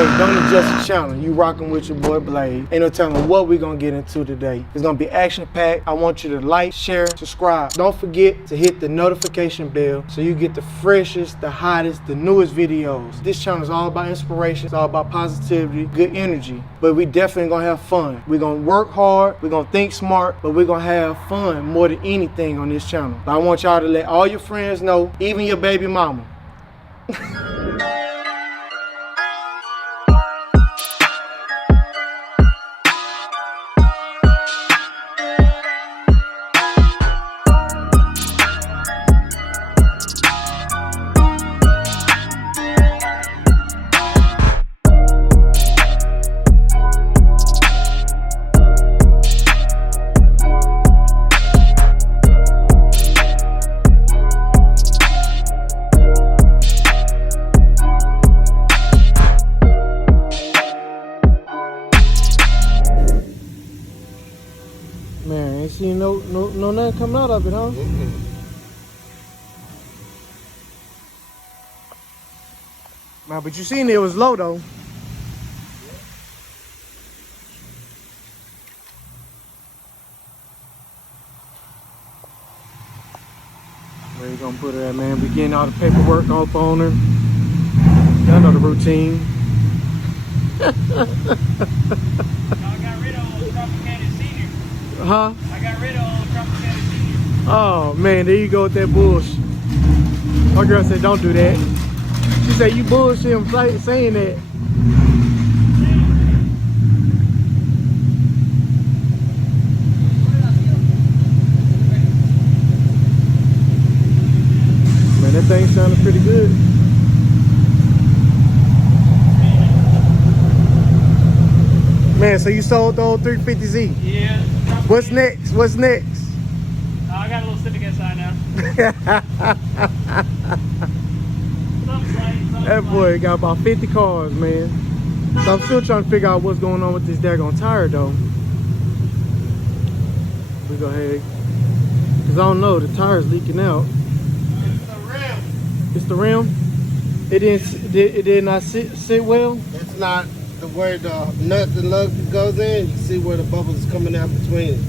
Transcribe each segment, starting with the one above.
Hey, don't adjust the channel. You rocking with your boy Blade. Ain't no telling what we gonna get into today. It's gonna be action-packed. I want you to like, share, subscribe. Don't forget to hit the notification bell so you get the freshest, the hottest, the newest videos. This channel is all about inspiration. It's all about positivity, good energy. But we definitely gonna have fun. We're gonna work hard. We're gonna think smart, but we're gonna have fun more than anything on this channel. But I want y'all to let all your friends know, even your baby mama. Man, ain't seen no nothing coming out of it, huh? Man, but you seen it was low though. Where you gonna put her at, man? We getting all the paperwork off on her. Y'all know the routine. Huh? I got rid of all the Tropicana Senior. Oh man, there you go with that bullshit. My girl said don't do that. She said you bullshit him saying that. Man, that thing sounded pretty good. Man, so you sold the old 350Z? Yeah. What's next? What's next? I got a little Civic SI now. That boy got about 50 cars, man. So I'm still trying to figure out what's going on with this daggone tire, though. We go ahead. Because I don't know, the tire's leaking out. It's the rim. It's the rim? It did not sit well? It's not the where the nut and lug goes in. You see where the bubbles is coming out between it.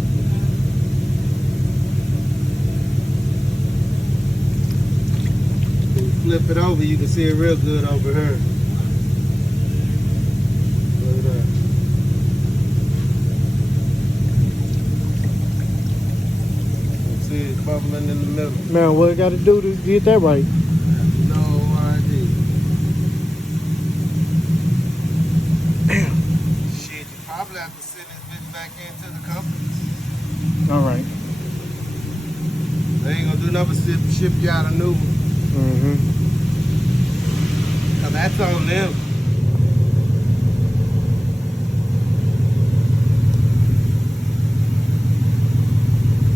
When you flip it over, you can see it real good over here. Look at that. You can see it bubbling in the middle. Man, what I got to do to get that right? No idea. Shit, you probably have to send this bitch back into the company. All right. They ain't gonna do nothing but ship you out a new one. Cause that's on them.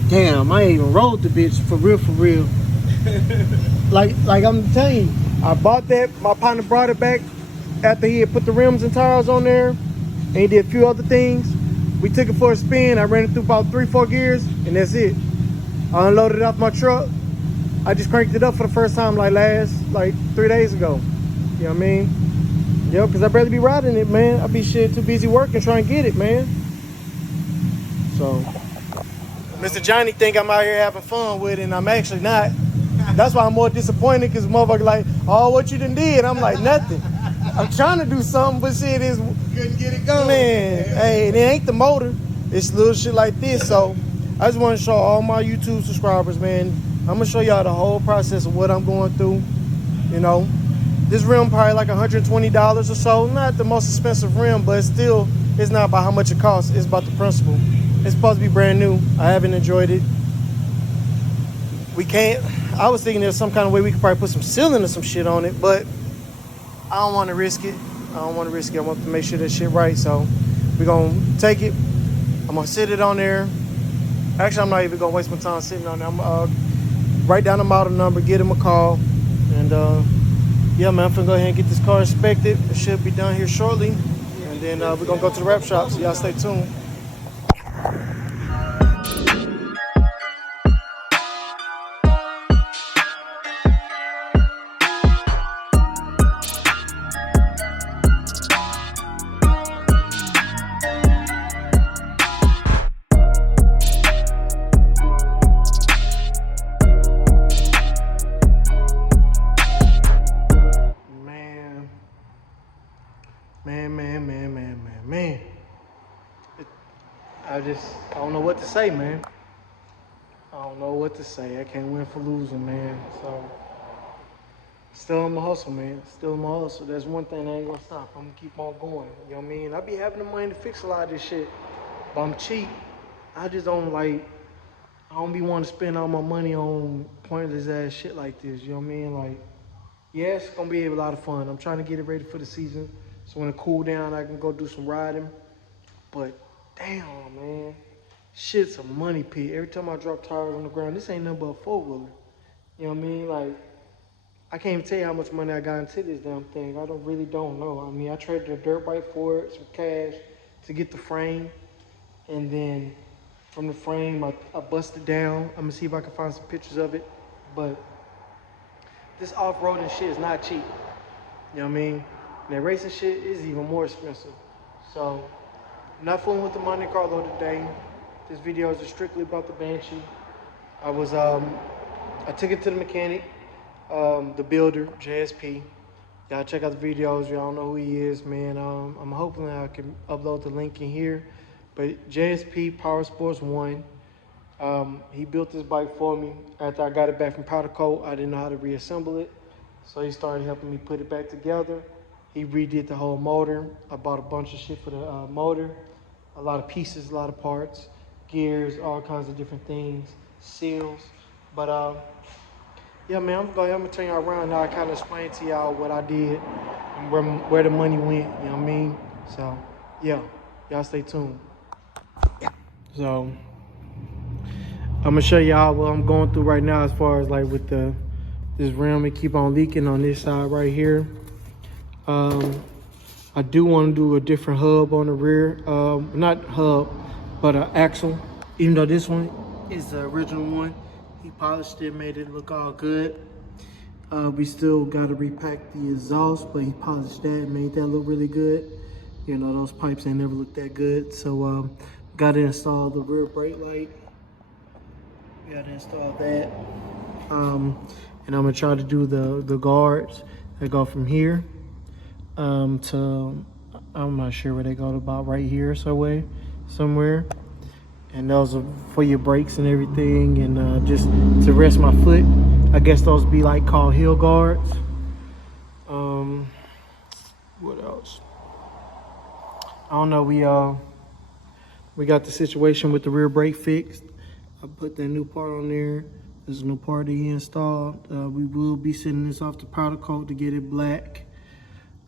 Damn, I ain't even rolled the bitch for real, for real. like I'm telling you, I bought that, my partner brought it back after he had put the rims and tires on there, and he did a few other things. We took it for a spin, I ran it through about 3-4 gears, and that's it. I unloaded it off my truck. I just cranked it up for the first time like 3 days ago. You know what I mean? Yep, because I barely be riding it, man. I be too busy working trying to get it, man. So Mr. Johnny think I'm out here having fun with it, and I'm actually not. That's why I'm more disappointed, because motherfucker like, oh, what you done did? I'm like, nothing. I'm trying to do something, but shit is, Couldn't get it going. man, hey, it ain't the motor. It's little shit like this. So I just want to show all my YouTube subscribers, man. I'm gonna show y'all the whole process of what I'm going through. You know, this rim probably like $120 or so. Not the most expensive rim, but still, it's not about how much it costs. It's about the principle. It's supposed to be brand new. I haven't enjoyed it. We can't. I was thinking there's some kind of way we could probably put some sealing or some shit on it, but I don't want to risk it. I want to make sure that shit right. So we're gonna take it. I'm gonna sit it on there. Actually, I'm not even gonna waste my time sitting on there. I'm write down the model number, get him a call, and yeah, man, I'm gonna go ahead and get this car inspected. It should be done here shortly, and then we're gonna go to the wrap shop. So y'all stay tuned. I don't know what to say, man. I don't know what to say. I can't win for losing, man. So, still on my hustle, man. Still on my hustle. That's one thing I ain't gonna stop. I'm gonna keep on going. You know what I mean? I be having the money to fix a lot of this shit, but I'm cheap. I just don't like. I don't be wanting to spend all my money on pointless ass shit like this. You know what I mean? Like, yeah, it's gonna be a lot of fun. I'm trying to get it ready for the season, so when it cool down, I can go do some riding. But damn, man, shit's a money pit. Every time I drop tires on the ground, this ain't nothing but a four-wheeler. You know what I mean? Like, I can't even tell you how much money I got into this damn thing. I really don't know. I mean, I traded a dirt bike for it, some cash to get the frame, and then from the frame, I busted down. I'm gonna see if I can find some pictures of it. But this off-roading shit is not cheap. You know what I mean? And that racing shit is even more expensive. So, I'm not fooling with the Monte Carlo today. This video is just strictly about the Banshee. I took it to the mechanic, the builder, JSP. Y'all check out the videos. Y'all know who he is, man. I'm hoping that I can upload the link in here. But JSP Power Sports 1, he built this bike for me. After I got it back from Powder Coat, I didn't know how to reassemble it. So he started helping me put it back together. He redid the whole motor. I bought a bunch of shit for the motor. A lot of pieces, a lot of parts, gears, all kinds of different things, seals. But yeah, man, I'm gonna turn y'all around now. I kind of explained to y'all what I did and where the money went, you know what I mean? So, yeah, y'all stay tuned. So, I'm gonna show y'all what I'm going through right now as far as like with this rim. It keep on leaking on this side right here. I do want to do a different hub on the rear. Not hub, but an axle. Even though this one is the original one. He polished it, made it look all good. We still got to repack the exhaust, but he polished that, made that look really good. You know, those pipes ain't never looked that good. So got to install the rear brake light. Got to install that. And I'm gonna try to do the guards that go from here to, I'm not sure where they go, about right here somewhere. And those are for your brakes and everything, and just to rest my foot. I guess those be like called heel guards. What else? I don't know. We got the situation with the rear brake fixed. I put that new part on there. There's a new part that he installed. We will be sending this off to Powder Coat to get it black.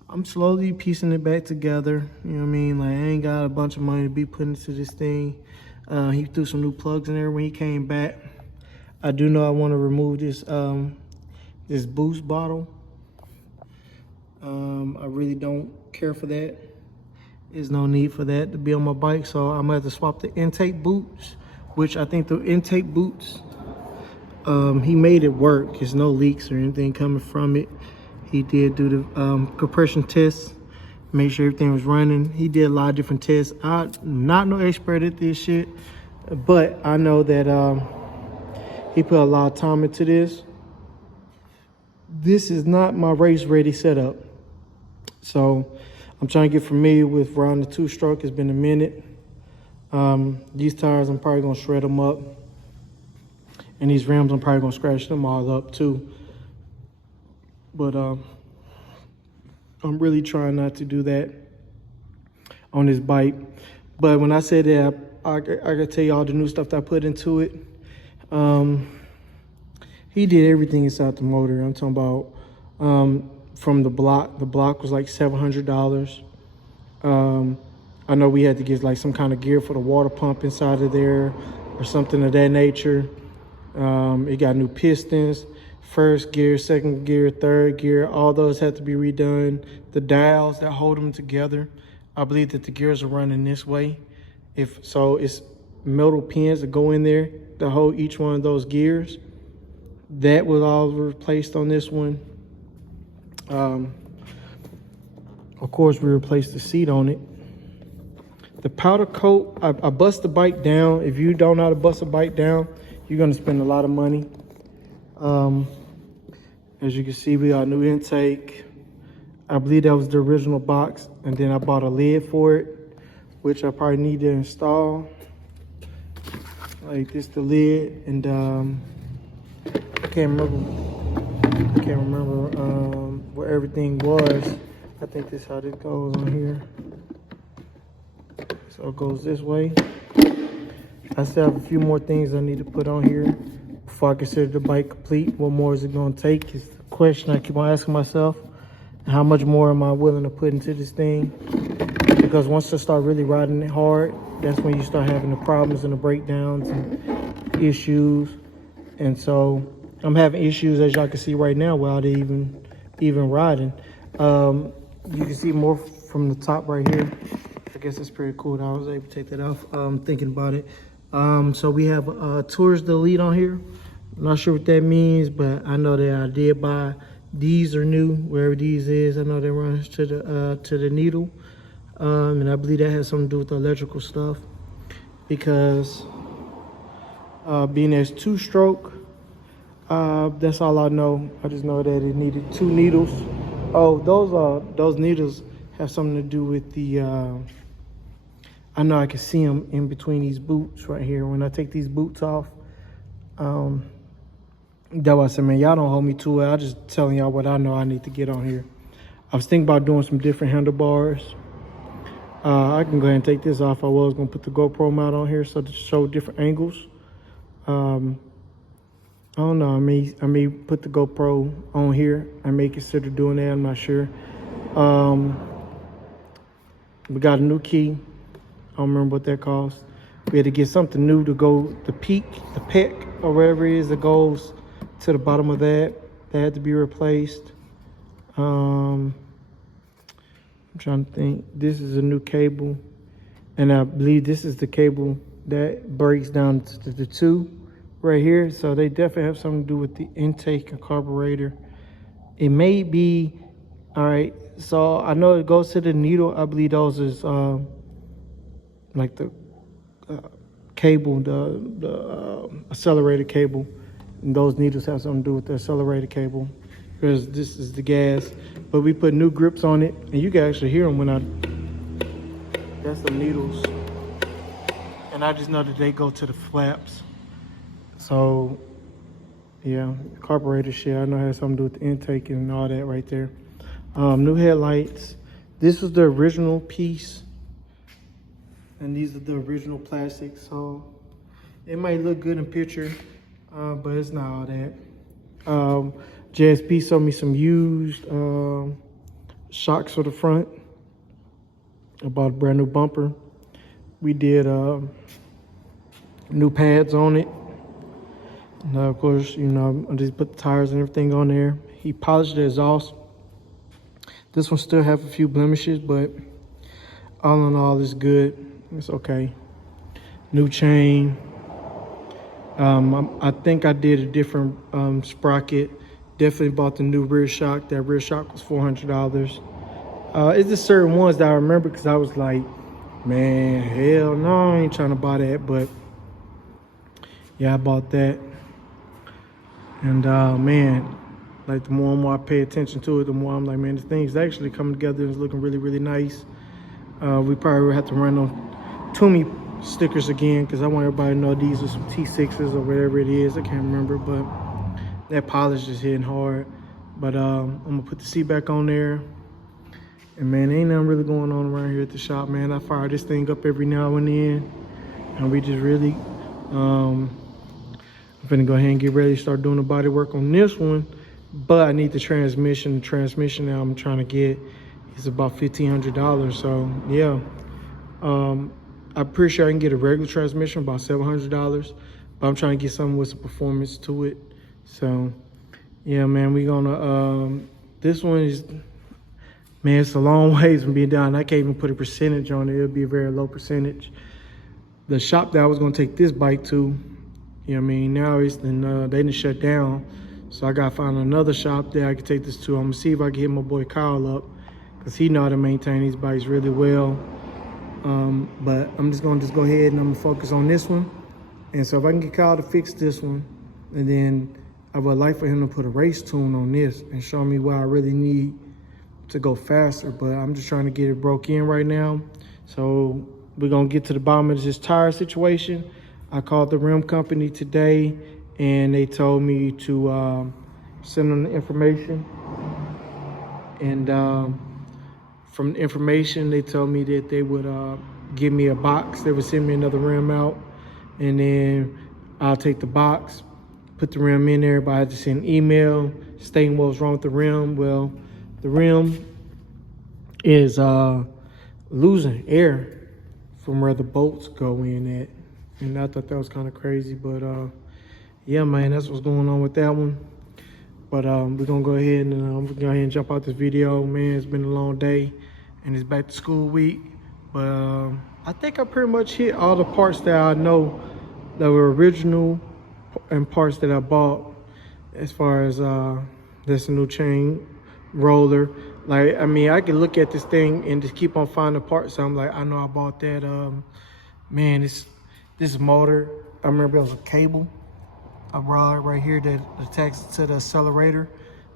I'm slowly piecing it back together. You know what I mean? Like, I ain't got a bunch of money to be putting into this thing. He threw some new plugs in there when he came back. I do know I want to remove this this boost bottle. I really don't care for that. There's no need for that to be on my bike, so I'm gonna have to swap the intake boots, which I think the intake boots, he made it work. There's no leaks or anything coming from it. He did do the compression tests, make sure everything was running. He did a lot of different tests. I'm not no expert at this shit, but I know that he put a lot of time into this. This is not my race ready setup. So I'm trying to get familiar with riding the two-stroke. It's been a minute. These tires, I'm probably gonna shred them up. And these rims, I'm probably gonna scratch them all up too. But I'm really trying not to do that on this bike. But when I say that, I can tell you all the new stuff that I put into it. He did everything inside the motor. I'm talking about from the block. The block was like $700. I know we had to get like some kind of gear for the water pump inside of there or something of that nature. It got new pistons. First gear, second gear, third gear, all those had to be redone. The dials that hold them together, I believe that the gears are running this way. If so, it's metal pins that go in there to hold each one of those gears. That was all replaced on this one. Of course, we replaced the seat on it. The powder coat, I bust the bike down. If you don't know how to bust a bike down, you're gonna spend a lot of money. As you can see, we got a new intake. I believe that was the original box, and then I bought a lid for it, which I probably need to install. Like this the lid, and I can't remember where everything was. I think this is how this goes on here. So it goes this way. I still have a few more things I need to put on here before I consider the bike complete. What more is it going to take is the question I keep on asking myself. How much more am I willing to put into this thing? Because once I start really riding it hard, that's when you start having the problems and the breakdowns and issues. And so I'm having issues, as y'all can see right now, without even riding. You can see more from the top right here. I guess it's pretty cool that I was able to take that off. Thinking about it. So we have Tours Delete on here. I'm not sure what that means, but I know that I did buy these are new, wherever these is. I know they run to the needle. And I believe that has something to do with the electrical stuff, because being as 2-stroke, that's all I know. I just know that it needed 2 needles. Oh, those needles have something to do with the I know I can see them in between these boots right here. When I take these boots off, that's why I said, man, y'all don't hold me to it. I'm just telling y'all what I know I need to get on here. I was thinking about doing some different handlebars. I can go ahead and take this off. I was going to put the GoPro mount on here so to show different angles. I don't know. I may put the GoPro on here. I may consider doing that. I'm not sure. We got a new key. I don't remember what that cost. We had to get something new to go the peak, the pec, or whatever it is that goes to the bottom of that. That had to be replaced. I'm trying to think. This is a new cable, and I believe this is the cable that breaks down to the 2 right here. So they definitely have something to do with the intake and carburetor. It may be, all right. So I know it goes to the needle. I believe those is like the cable, the accelerator cable. And those needles have something to do with the accelerator cable, because this is the gas. But we put new grips on it, and you can actually hear them when that's the needles. And I just know that they go to the flaps. So yeah, carburetor shit, I know it has something to do with the intake and all that right there. New headlights. This was the original piece, and these are the original plastics. So it might look good in picture, but it's not all that. JSP sold me some used shocks for the front. I bought a brand new bumper. We did new pads on it. Now, of course, you know, I just put the tires and everything on there. He polished the exhaust. This one still have a few blemishes, but all in all, it's good. It's okay. New chain. I think I did a different sprocket. Definitely bought the new rear shock. That rear shock was $400. It's just certain ones that I remember, because I was like, man, hell no, I ain't trying to buy that. But yeah, I bought that. And man, like the more and more I pay attention to it, the more I'm like, man, this thing's actually coming together and it's looking really, really nice. We probably will have to run on Toomey stickers again, because I want everybody to know these are some T6s or whatever it is. I can't remember, but that polish is hitting hard. But I'm gonna put the seat back on there. And man, ain't nothing really going on around here at the shop, man. I fire this thing up every now and then, and we just really, I'm gonna go ahead and get ready to start doing the body work on this one. But I need the transmission. The transmission now I'm trying to get is about $1,500. So yeah, I'm pretty sure I can get a regular transmission about $700, but I'm trying to get something with some performance to it. So yeah, man, we gonna this one is, man, it's a long ways from being done. I can't even put a percentage on it. It'll be a very low percentage. The shop that I was gonna take this bike to, you know what I mean, now it's they didn't shut down. So I gotta find another shop that I can take this to. I'm gonna see if I can hit my boy Kyle up, because he know how to maintain these bikes really well. But I'm just gonna go ahead and I'm gonna focus on this one. And so if I can get Kyle to fix this one, and then I would like for him to put a race tune on this and show me where I really need to go faster. But I'm just trying to get it broke in right now. So we're gonna get to the bottom of this tire situation. I called the rim company today, and they told me to send them the information. And from the information, they told me that they would give me a box. They would send me another rim out, and then I'll take the box, put the rim in there, but I had to send an email stating what was wrong with the rim. Well, the rim is losing air from where the bolts go in at. And I thought that was kind of crazy, but yeah, man, that's what's going on with that one. But we're gonna go ahead and go ahead and jump out this video, man. It's been a long day, and it's back to school week. But I think I pretty much hit all the parts that I know that were original and parts that I bought. As far as this new chain roller, like I mean, I can look at this thing and just keep on finding parts. So I'm like, I know I bought that. Man, this motor, I remember it was a cable, a rod right here that attached to the accelerator.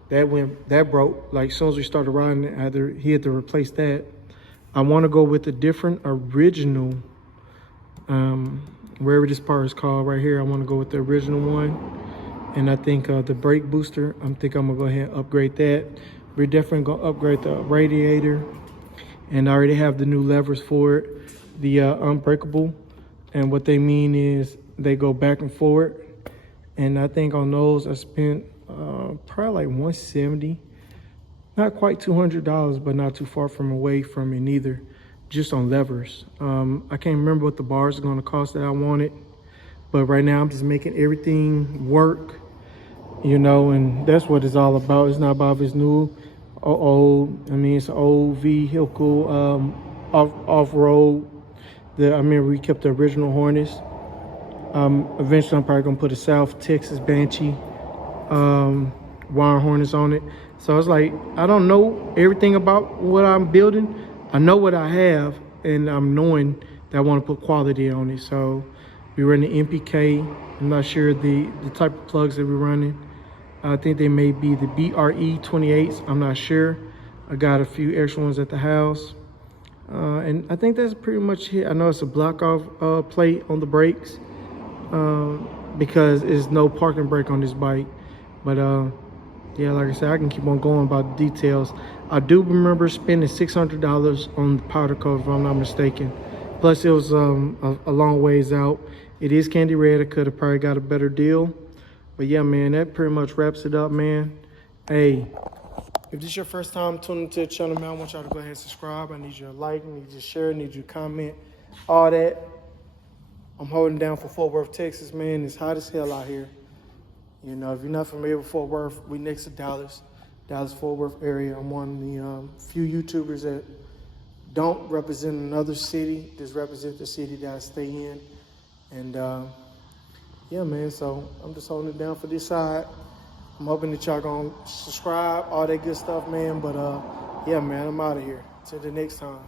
That broke. Like as soon as we started riding, he had to replace that. I want to go with a different original, wherever this part is called right here. I want to go with the original one. And I think the brake booster, I'm gonna go ahead and upgrade that. We're definitely gonna upgrade the radiator. And I already have the new levers for it, the unbreakable. And what they mean is they go back and forward. And I think on those I spent probably like $170, not quite $200, but not too far from away from it either, just on levers. I can't remember what the bars are gonna cost that I wanted, but right now I'm just making everything work, you know, and that's what it's all about. It's not about if it's new or old. I mean, it's an old vehicle, off-road. I remember we kept the original Hornets. Eventually I'm probably gonna put a South Texas Banshee wire harness on it. So it's like, I don't know everything about what I'm building. I know what I have, and I'm knowing that I want to put quality on it. So we run the MPK. I'm not sure the type of plugs that we're running. I think they may be the BRE 28s. I'm not sure. I got a few extra ones at the house. And I think that's pretty much it. I know it's a block off plate on the brakes because there's no parking brake on this bike. But yeah, like I said, I can keep on going about the details. I do remember spending $600 on the powder coat, if I'm not mistaken. Plus it was a long ways out. It is candy red. I could have probably got a better deal. But yeah, man, that pretty much wraps it up, man. Hey, if this is your first time tuning into the channel, man, I want y'all to go ahead and subscribe. I need you to like, I need you to share, I need you to comment, all that. I'm holding down for Fort Worth, Texas, man. It's hot as hell out here. You know, if you're not familiar with Fort Worth, we next to Dallas, Fort Worth area. I'm one of the few YouTubers that don't represent another city, just represent the city that I stay in. And yeah, man, so I'm just holding it down for this side. I'm hoping that y'all gonna subscribe, all that good stuff, man. But yeah, man, I'm out of here. Till the next time.